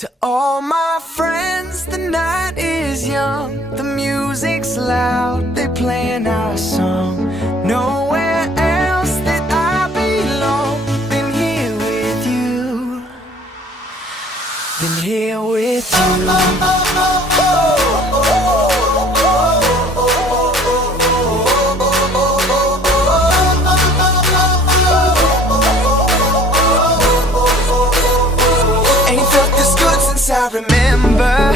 To all my friends, the night is young, the music's loud, they playing our song. Nowhere else that I belong than here with you, than here with you. I remember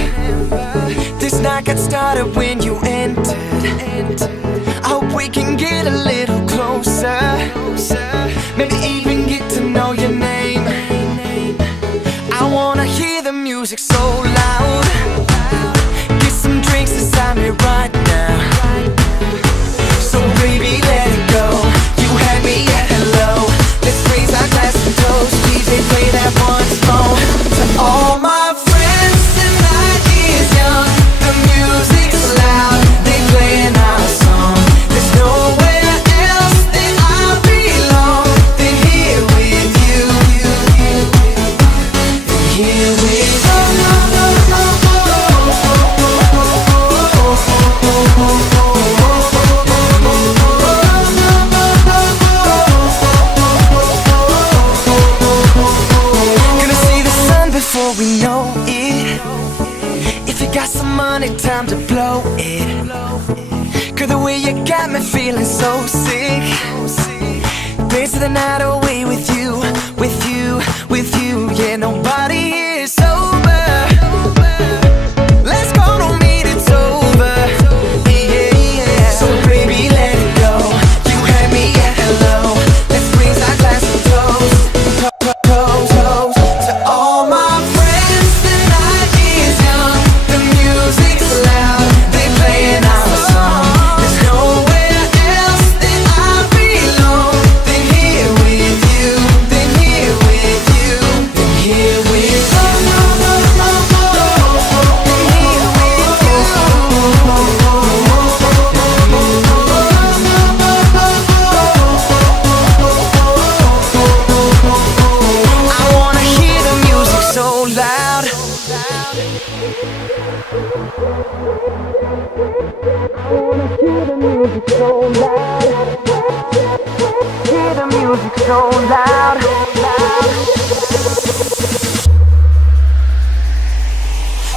this night got started when you entered. I hope we can get a little closer, maybe even get to know your name. I wanna hear the music so loud. Get some drinks inside me right now. So baby, let it go. You had me at hello. Let's raise our glass and toast. DJ, play that once more. To all my we know it. If you got some money, time to blow it. Girl, the way you got me feeling so sick. Dance the night away with you, with you, with you. Yeah, nobody here is sober. Let's go, don't mean it's over. Yeah, yeah. So baby, let it go. You had me at hello. Let's raise our glass and toast, toast, toast to all my. Hear the music so loud. Hear the music so loud.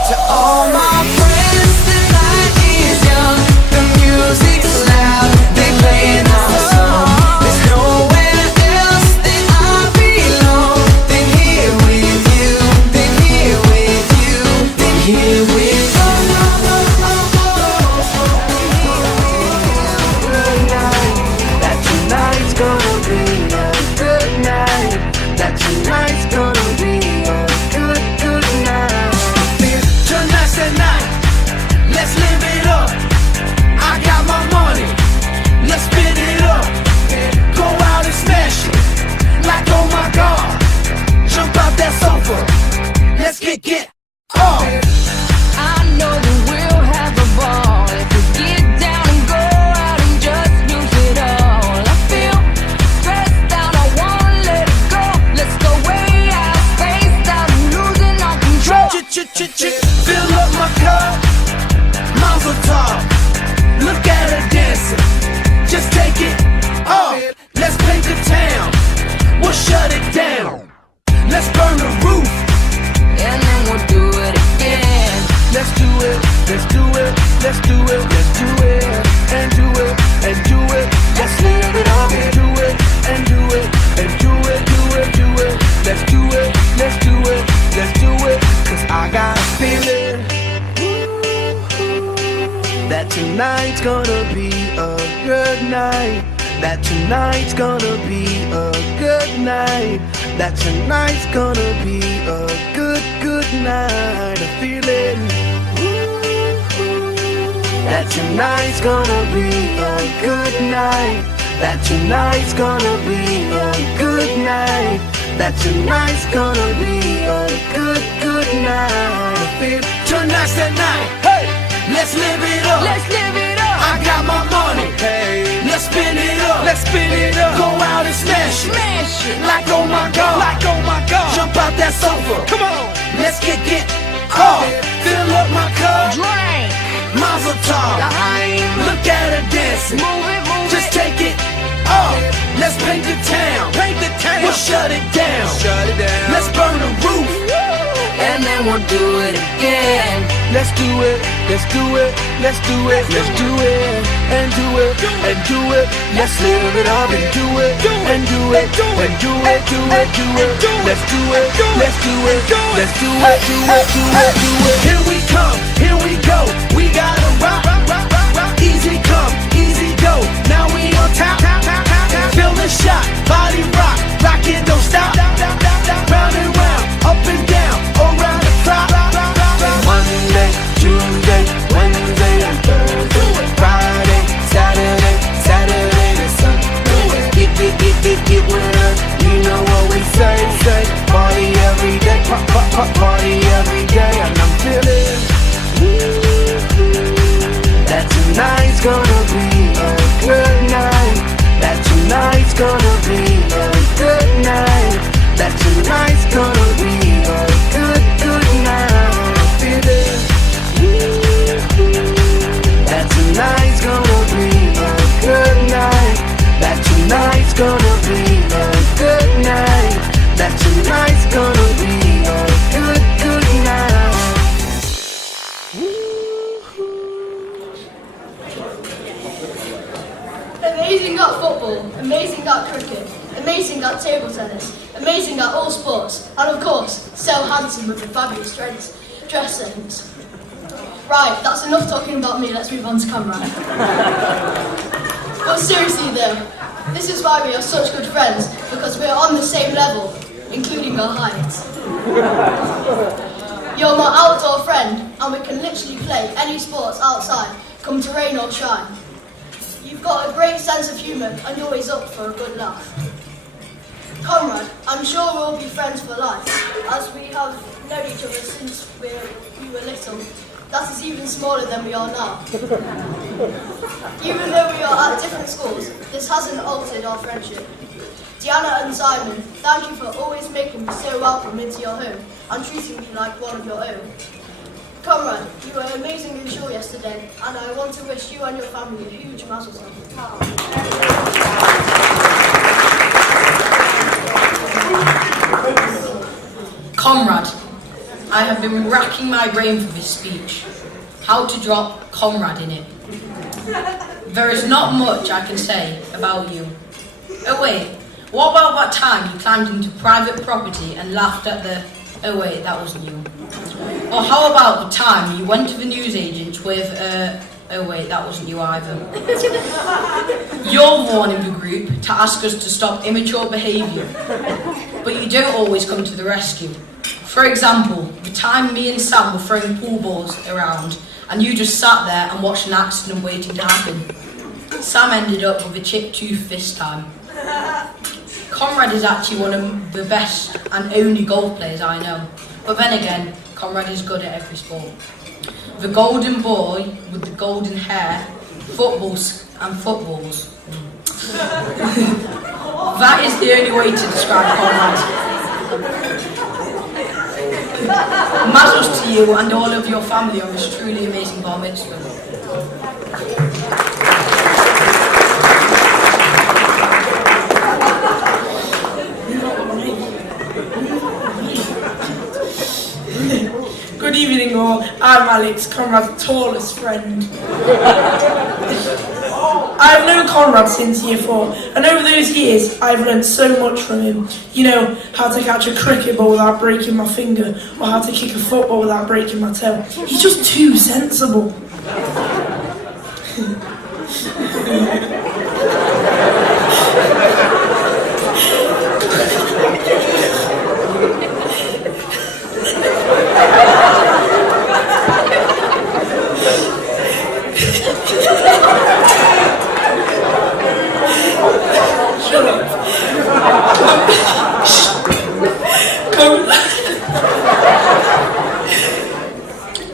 To all my friends, the night is young, the music's loud, they playing our song. There's nowhere else that I belong than here with you, than here with you, than here with you. Fill up my cup, Mazel tov. Look at her dancing, just take it off. Let's paint the town, we'll shut it down. Let's burn the roof, and then we'll do it again. Let's do it, let's do it, let's do it, let's do it, and do it, and do it. Let's live it up, and do it, and do it, and do it, do it, do it. Let's do it, let's do it, let's do it. Cause I got a feeling that tonight's gonna be a good night. That tonight's gonna be a good night. That tonight's gonna be a good, good night. A feeling that tonight's gonna be a good night. That tonight's gonna be a good night. That tonight's gonna be a good, good night. I feel tonight's the night. Hey, let's live it up. Let's live it up. I got my money. Hey, let's spin it up. Let's spin it up. Go out and smash it. Smash it. Like oh my God. Like oh my God. Jump out that sofa. Come on. Let's get off. Fill up my cup. Drink. Mazel tov. Look at her dancing. Move it, move just it. Take it off. Let's paint the town. Paint the town. We'll shut it down. Shut it down. Let's burn the roof. And then we'll do it again. Let's do it. Let's do it. Let's do it. Let's do it. And do it. And do it. Let's live it up and do it. And do it. And do it. Do it. Do it. Let's do it. Let's do it. Let's do it. Do it. Do it. Do it. Here we come. Here we go. We gotta rock. Easy come. Easy go. Now we on top. Feel the shot. Body rock. Rock it. Don't stop. Round and round. Up and down. Around the clock. Monday, Tuesday, Wednesday, and Thursday, Friday, Saturday, Saturday to Sunday. Get with us. You know what we say. Party every day, party every day, and I'm feeling that tonight's gonna be a good night. That tonight's gonna be a good night. That tonight's gonna be a good night. That tonight's gonna be a good night. That tonight's gonna be a good night. That tonight's gonna be a good night. Amazing at football, amazing at cricket, amazing at table tennis, amazing at all sports, and of course, so handsome with a fabulous dress sense. Right, that's enough talking about me, let's move on to Conrad. But seriously though, this is why we are such good friends, because we are on the same level, including our heights. You're my outdoor friend, and we can literally play any sports outside, come to rain or shine. You've got a great sense of humour, and you're always up for a good laugh. Conrad, I'm sure we'll be friends for life, as we have known each other since we were little. That is even smaller than we are now. Even though we are at different schools, this hasn't altered our friendship. Deanna and Simon, thank you for always making me so welcome into your home and treating me like one of your own. Conrad, you were amazing in shul yesterday, and I want to wish you and your family a huge mazel tov. Conrad, I have been racking my brain for this speech. How to drop Conrad in it. There is not much I can say about you. Oh wait, what about that time you climbed into private property and laughed at the... Oh wait, that wasn't you. Or how about the time you went to the newsagents with... Oh wait, that wasn't you either. You're the one in the group to ask us to stop immature behaviour. But you don't always come to the rescue. For example, the time me and Sam were throwing pool balls around and you just sat there and watched an accident waiting to happen. Sam ended up with a chipped tooth this time. Conrad is actually one of the best and only golf players I know. But then again, Conrad is good at every sport. The golden boy with the golden hair, footballs and footballs. That is the only way to describe Conrad. Mazzles to you and all of your family on this truly amazing bar mitzvah. Good evening all, I'm Alex, Conrad's tallest friend. I've known Conrad since year 4, and over those years I've learned so much from him. You know, how to catch a cricket ball without breaking my finger, or how to kick a football without breaking my toe. He's just too sensible.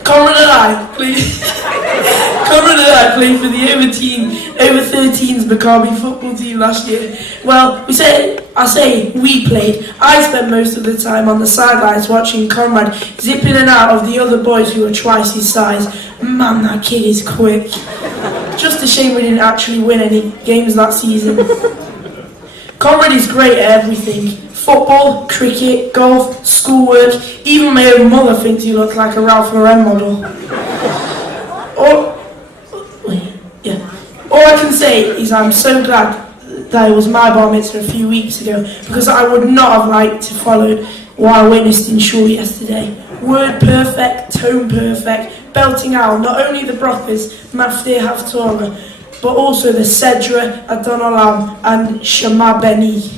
Conrad and I, please. Conrad and I I played for the over 13s Maccabi football team last year. Well, we played. I spent most of the time on the sidelines watching Conrad zip in and out of the other boys who were twice his size. Man, that kid is quick. Just a shame we didn't actually win any games that season. Conrad is great at everything. Football, cricket, golf, schoolwork. Even my own mother thinks he looks like a Ralph Lauren model. All I can say is I'm so glad that it was my bar mitzvah a few weeks ago, because I would not have liked to follow what I witnessed in shul yesterday. Word perfect, tone perfect, belting out not only the brachas, Maftir Haftorah, but also the Sedra, Adon Olam, and Shema Beni.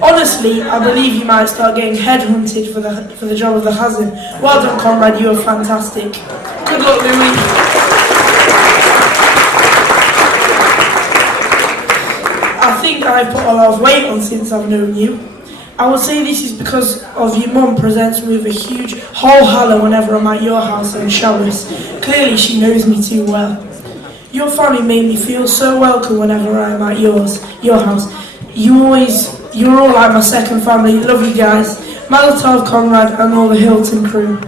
Honestly, I believe you might start getting headhunted for the job of the Chazan. Well done, Conrad, you are fantastic. Good luck, Louis. I think I've put a lot of weight on since I've known you. I would say this is because of your mum presents me with a huge whole hallow whenever I'm at your house on Shabbos. Clearly she knows me too well. Your family made me feel so welcome whenever I'm at your house. You're all like my second family. Love you guys. Mazel tov, Conrad, and all the Hilton crew.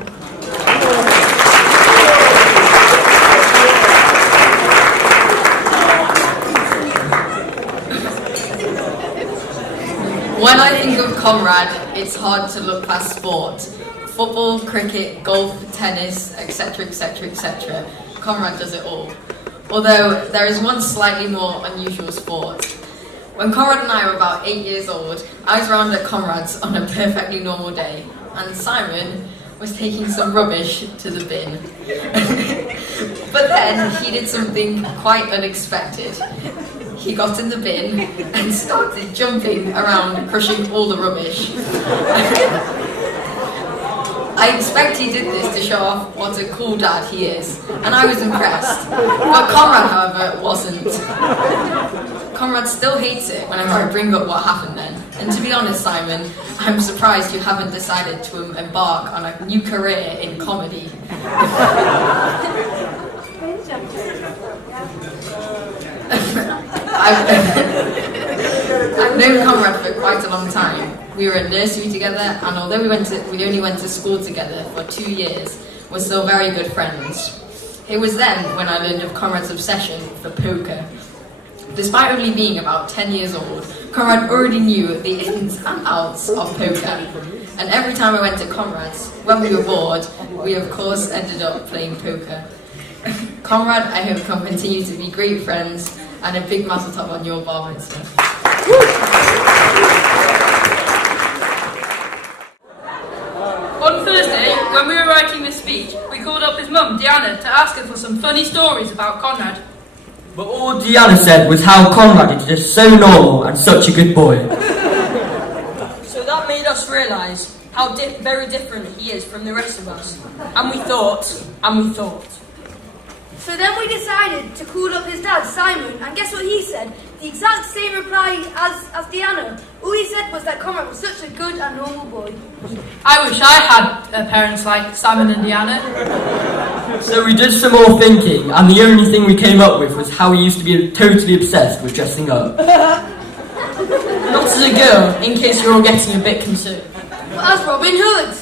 When I think of Conrad, it's hard to look past sport. Football, cricket, golf, tennis, etc, etc, etc. Conrad does it all. Although there is one slightly more unusual sport. When Conrad and I were about 8 years old, I was round at Conrad's on a perfectly normal day, and Simon was taking some rubbish to the bin. But then he did something quite unexpected. He got in the bin and started jumping around, crushing all the rubbish. I expect he did this to show off what a cool dad he is, and I was impressed. But Conrad, however, wasn't. Conrad still hates it whenever I bring up what happened then. And to be honest, Simon, I'm surprised you haven't decided to embark on a new career in comedy. I've known Conrad for quite a long time. We were at nursery together, and although we only went to school together for 2 years, we're still very good friends. It was then when I learned of Conrad's obsession for poker. Despite only being about 10 years old, Conrad already knew the ins and outs of poker. And every time I went to Conrad's, when we were bored, we of course ended up playing poker. Conrad, I hope can continue to be great friends, and a big mazel tov on your bar mitzvah. On Thursday, when we were writing this speech, we called up his mum, Deanna, to ask her for some funny stories about Conrad. But all Deanna said was how Conrad is just so normal and such a good boy. So that made us realise how very different he is from the rest of us. And we thought. So then we decided to call up his dad, Simon, and guess what he said? The exact same reply as Deanna. All he said was that Conrad was such a good and normal boy. I wish I had parents like Simon and Deanna. So we did some more thinking, and the only thing we came up with was how he used to be totally obsessed with dressing up. Not as a girl, in case you're all getting a bit concerned. But as Robin Hood.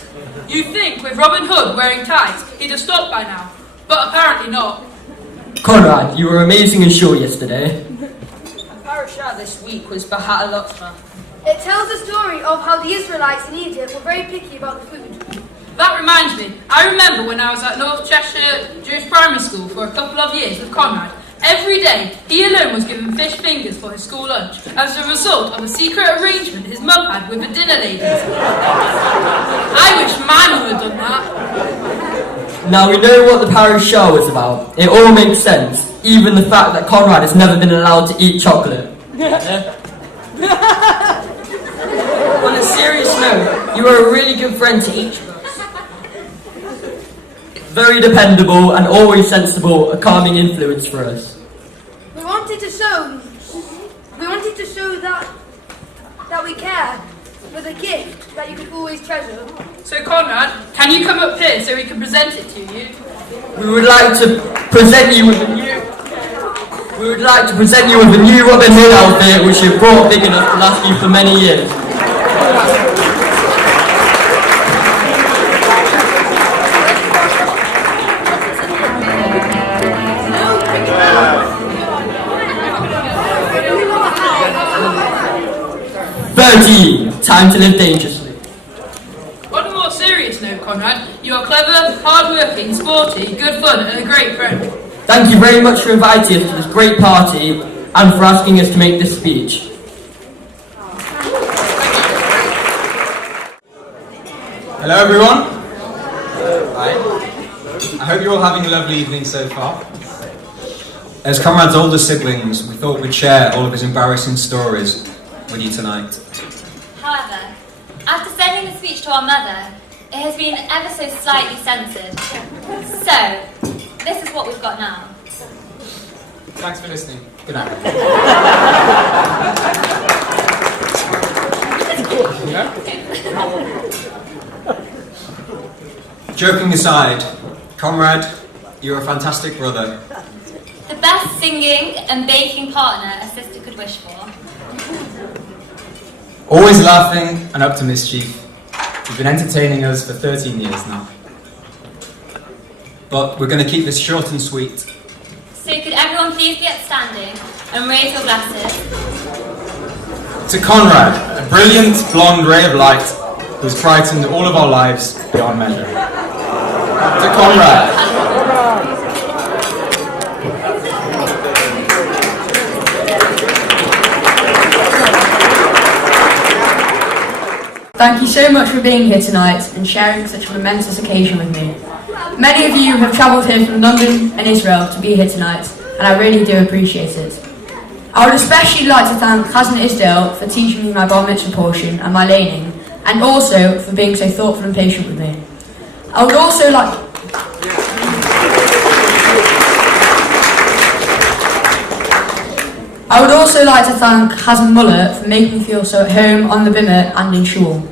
You'd think with Robin Hood wearing ties, he'd have stopped by now. But apparently not. Conrad, you were amazing in shul yesterday. Parashah this week was Bahat al-Otzma. It tells the story of how the Israelites in Egypt were very picky about the food. That reminds me, I remember when I was at North Cheshire Jewish Primary School for a couple of years with Conrad. Every day, he alone was given fish fingers for his school lunch as a result of a secret arrangement his mum had with the dinner ladies. I wish my mum had done that. Now we know what the parashah was about. It all makes sense, even the fact that Conrad has never been allowed to eat chocolate. On a serious note, you are a really good friend to each of us. Very dependable and always sensible, a calming influence for us. We wanted to show that we care with a gift that you could always treasure. So Conrad, can you come up here so we can present it to you? We would like to present you with a new we would like to present you with a new Robin Hood outfit which you've brought big enough to last you for many years. Time to live dangerously. On a more serious note, Conrad, you are clever, hard-working, sporty, good fun, and a great friend. Thank you very much for inviting us to this great party and for asking us to make this speech. Hello everyone. Hi. I hope you're all having a lovely evening so far. As Conrad's older siblings, we thought we'd share all of his embarrassing stories with you tonight. However, after sending the speech to our mother, it has been ever so slightly censored. So, this is what we've got now. Thanks for listening. Good night. Joking aside, Conrad, you're a fantastic brother. The best singing and baking partner a sister could wish for. Always laughing and up to mischief. You've been entertaining us for 13 years now. But we're going to keep this short and sweet. So could everyone please be upstanding and raise your glasses? To Conrad, a brilliant blonde ray of light who's brightened all of our lives beyond measure. To Conrad. Thank you so much for being here tonight and sharing such a momentous occasion with me. Many of you have travelled here from London and Israel to be here tonight, and I really do appreciate it. I would especially like to thank Cousin Isdale for teaching me my bar mitzvah portion and my laning, and also for being so thoughtful and patient with me. I would also like to thank Cousin Muller for making me feel so at home on the bimmer and in shul.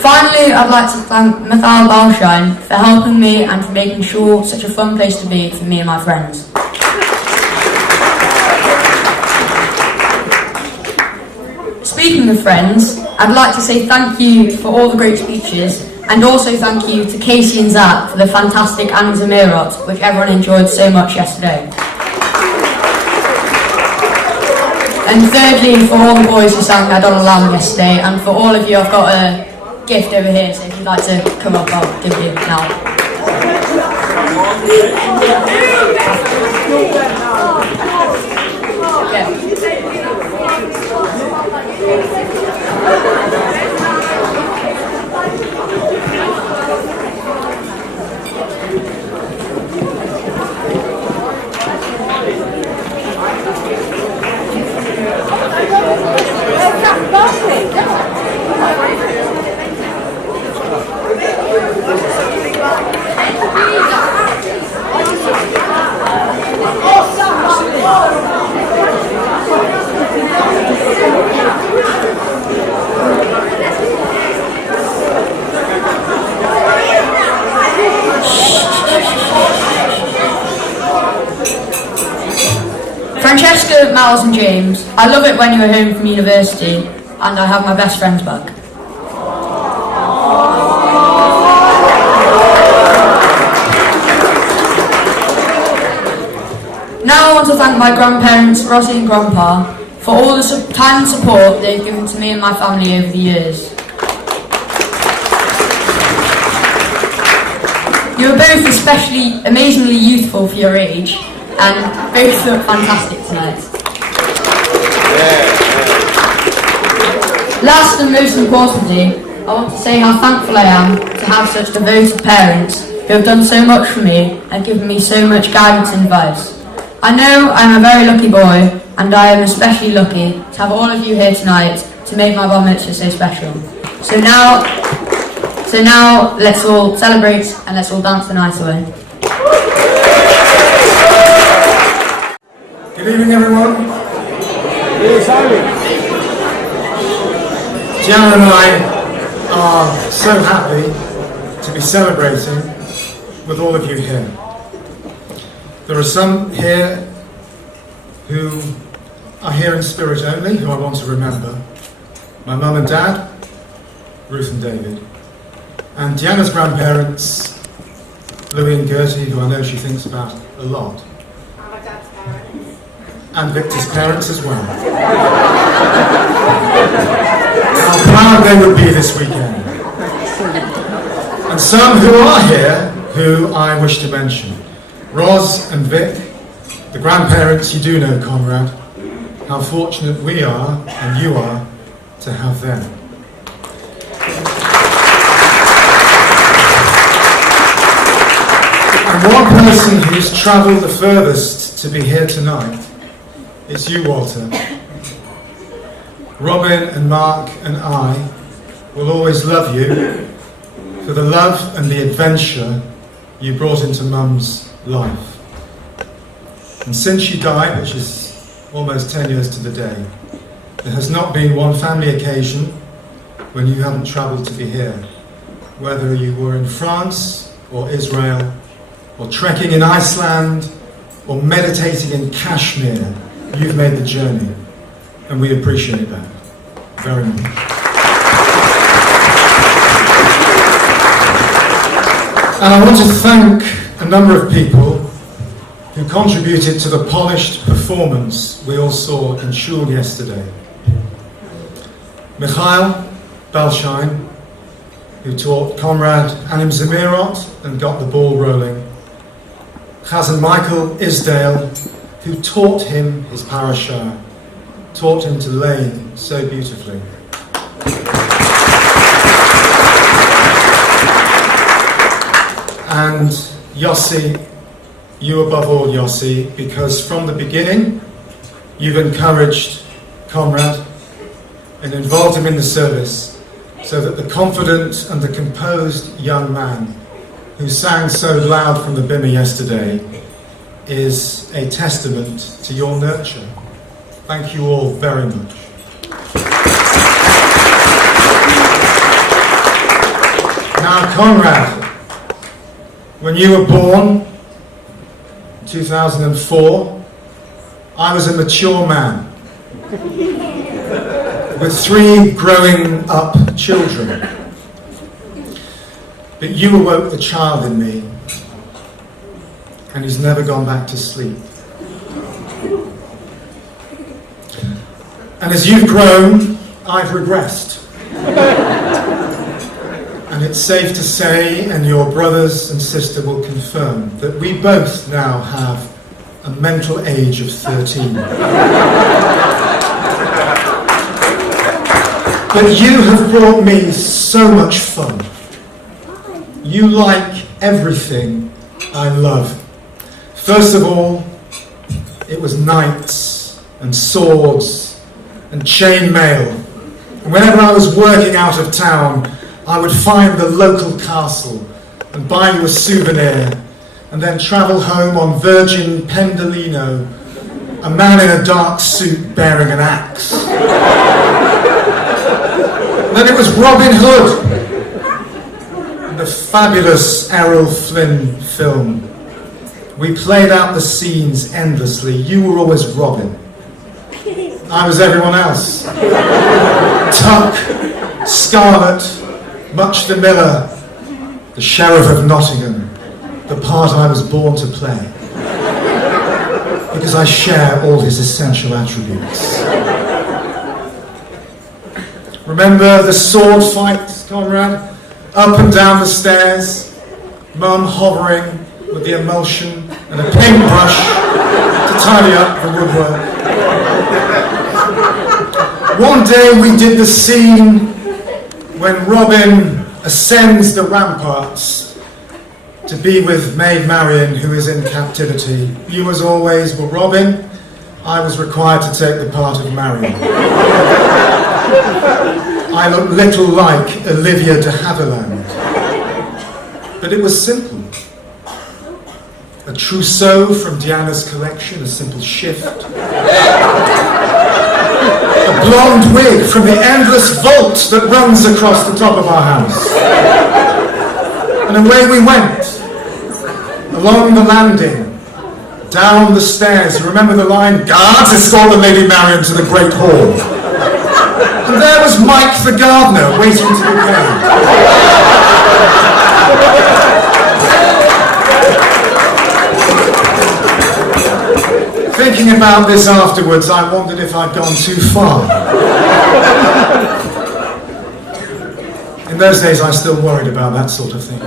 Finally, I'd like to thank Michael Balshine for helping me and for making shul such a fun place to be for me and my friends. Speaking of friends, I'd like to say thank you for all the great speeches, and also thank you to Casey and Zach for the fantastic Annie Zamirot, which everyone enjoyed so much yesterday. And thirdly, for all the boys who sang Adon Lamb yesterday, and for all of you, I've got a gift over here, so if you'd like to come up, I'll give you now. Francesca, Miles and James, I love it when you're home from university and I have my best friends back. Now I want to thank my grandparents, Rosie and Grandpa, for all the time and support they've given to me and my family over the years. You are both especially amazingly youthful for your age, and both look fantastic tonight. Last and most importantly, I want to say how thankful I am to have such devoted parents who have done so much for me and given me so much guidance and advice. I know I'm a very lucky boy, and I am especially lucky to have all of you here tonight to make my bar mitzvah so special. So now let's all celebrate and let's all dance the night away. Good evening, everyone. Jan and I are so happy to be celebrating with all of you here. There are some here who are here in spirit only, who I want to remember. My mum and dad, Ruth and David. And Deanna's grandparents, Louie and Gertie, who I know she thinks about a lot. And my dad's parents. And Victor's parents as well. How proud they would be this weekend. And some who are here, who I wish to mention. Roz and Vic, the grandparents, you do know Conrad. How fortunate we are, and you are, to have them. And one person who's travelled the furthest to be here tonight is you, Walter. Robin and Mark and I will always love you for the love and the adventure you brought into Mum's life. And since she died, which is almost 10 years to the day, there has not been one family occasion when you haven't travelled to be here. Whether you were in France or Israel, or trekking in Iceland, or meditating in Kashmir, you've made the journey. And we appreciate that very much. And I want to thank a number of people who contributed to the polished performance we all saw in Shul yesterday. Mikhail Balshine, who taught Conrad Anim Zemirot and got the ball rolling. Chazan Michael Isdale, who taught him his parashah, taught him to lay so beautifully. And Yossi, you above all, Yossi, because from the beginning you've encouraged Conrad and involved him in the service so that the confident and the composed young man who sang so loud from the bimmer yesterday is a testament to your nurture. Thank you all very much. Now, Conrad, when you were born in 2004, I was a mature man with 3 growing up children. But you awoke the child in me, and he's never gone back to sleep. And as you've grown, I've regressed. And it's safe to say, and your brothers and sister will confirm, that we both now have a mental age of 13. But you have brought me so much fun. You like everything I love. First of all, it was knights and swords and chainmail. And whenever I was working out of town, I would find the local castle and buy you a souvenir and then travel home on Virgin Pendolino, a man in a dark suit bearing an axe. Then it was Robin Hood, the fabulous Errol Flynn film. We played out the scenes endlessly. You were always Robin. I was everyone else. Tuck, Scarlet, Much the Miller, the Sheriff of Nottingham, the part I was born to play. Because I share all his essential attributes. Remember the sword fights, Conrad? Up and down the stairs, Mum hovering with the emulsion and a paintbrush to tidy up the woodwork. One day we did the scene when Robin ascends the ramparts to be with Maid Marian, who is in captivity. You, as always, were Robin. I was required to take the part of Marian. I look little like Olivia de Havilland. But it was simple. A trousseau from Diana's collection, a simple shift. A blonde wig from the endless vault that runs across the top of our house. And away we went. along the landing, down the stairs. You remember the line, "Guards, escort the Lady Marian to the Great Hall." And there was Mike the gardener waiting to be paid. Thinking about this afterwards, I wondered if I'd gone too far. In those days, I still worried about that sort of thing.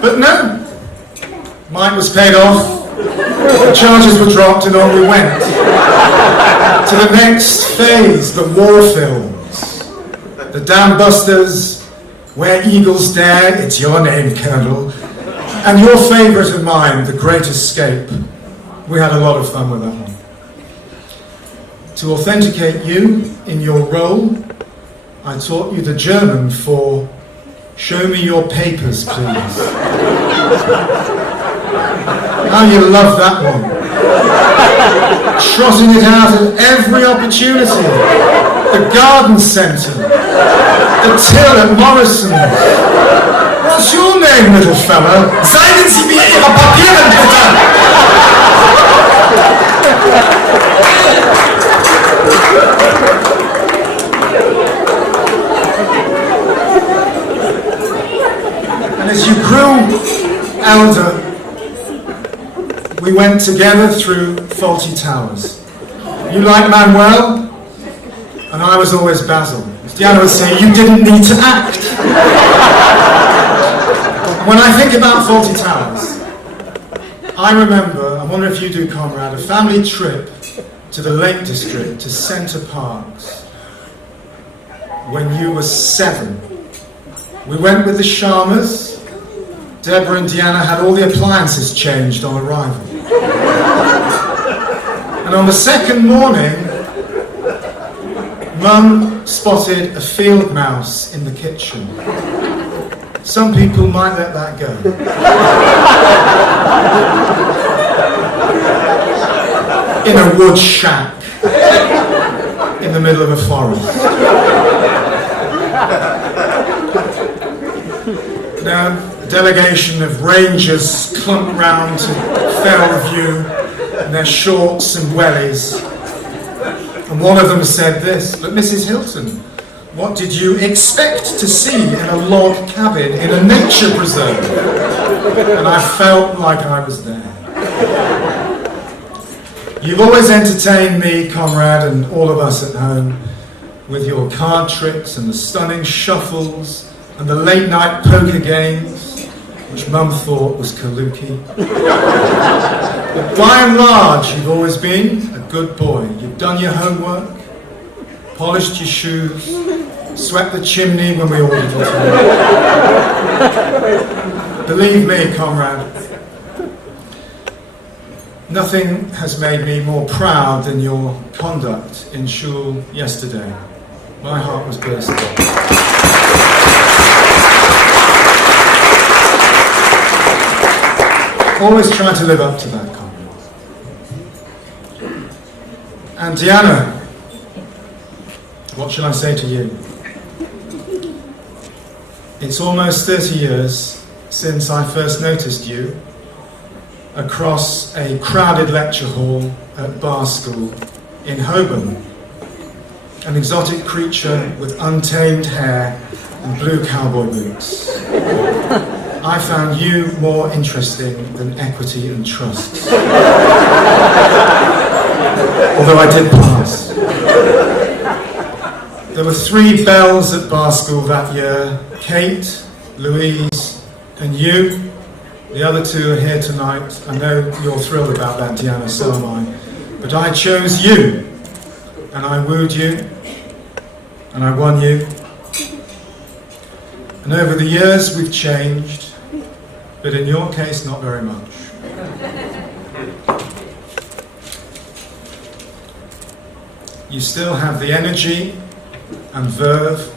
But no, mine was paid off, the charges were dropped, and on we went. To the next phase, the war films. The Dam Busters, Where Eagles Dare, It's Your Name, Colonel. And your favourite of mine, The Great Escape. We had a lot of fun with that one. To authenticate you in your role, I taught you the German for "Show me your papers, please." How you love that one. Trotting it out at every opportunity. The garden centre. The till at Morrison's. What's your name, little fella? Zeigen Sie mir Ihre Papiere, bitte! And as you grew elder, we went together through Fawlty Towers. You like Manuel, and I was always Basil. As Diana would say, you didn't need to act. When I think about Fawlty Towers, I remember, I wonder if you do, Conrad, a family trip to the Lake District, to Centre Parks, when you were 7. We went with the Sharmas. Deborah and Deanna had all the appliances changed on arrival. And on the second morning, Mum spotted a field mouse in the kitchen. Some people might let that go. In a wood shack, in the middle of a forest. Now, a delegation of rangers clumped round to Fellview in their shorts and wellies. And one of them said this, "But Mrs. Hilton, what did you expect to see in a log cabin in a nature preserve?" And I felt like I was there. You've always entertained me, Conrad, and all of us at home, with your card tricks and the stunning shuffles and the late night poker games, which Mum thought was kaluki. But by and large, you've always been a good boy. You've done your homework, polished your shoes, swept the chimney when we ordered you to. Believe me, Conrad, nothing has made me more proud than your conduct in shul yesterday. My heart was bursting. Always try to live up to that, Conrad. And Diana, what shall I say to you? It's almost 30 years since I first noticed you across a crowded lecture hall at Bar School in Holborn. An exotic creature with untamed hair and blue cowboy boots. I found you more interesting than equity and trusts. Although I did pass. There were 3 belles at Bar School that year: Kate, Louise, and you. The other 2 are here tonight. I know you're thrilled about that, Diana, so am I. But I chose you, and I wooed you, and I won you. And over the years we've changed, but in your case, not very much. You still have the energy and verve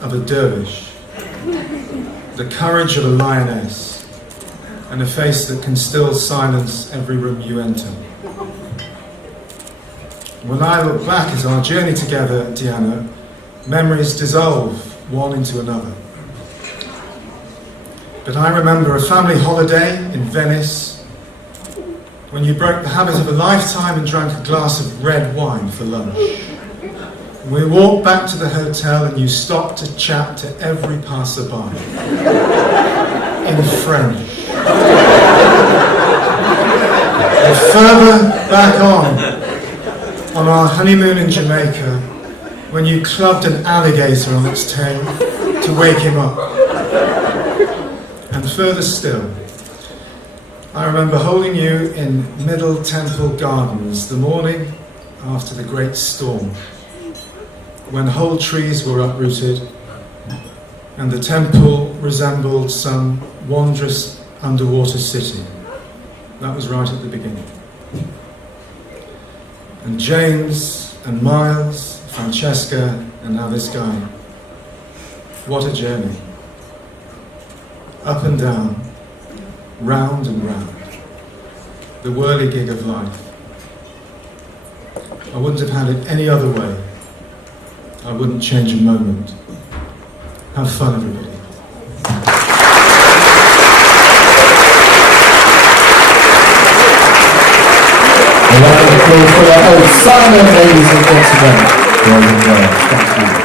of a dervish, the courage of a lioness, and a face that can still silence every room you enter. When I look back at our journey together, Diana, memories dissolve one into another. But I remember a family holiday in Venice when you broke the habit of a lifetime and drank a glass of red wine for lunch. We walked back to the hotel and you stopped to chat to every passerby in French. And further back on our honeymoon in Jamaica, when you clubbed an alligator on its tail to wake him up. And further still, I remember holding you in Middle Temple Gardens the morning after the great storm, when whole trees were uprooted and the temple resembled some wondrous underwater city. That was right at the beginning. And James and Miles, Francesca, and now this guy. What a journey. Up and down, round and round. The whirligig of life. I wouldn't have had it any other way. I wouldn't change a moment. Have fun, everybody. A round of applause for our host, Simon, ladies and gentlemen. Well done, well. Thank you.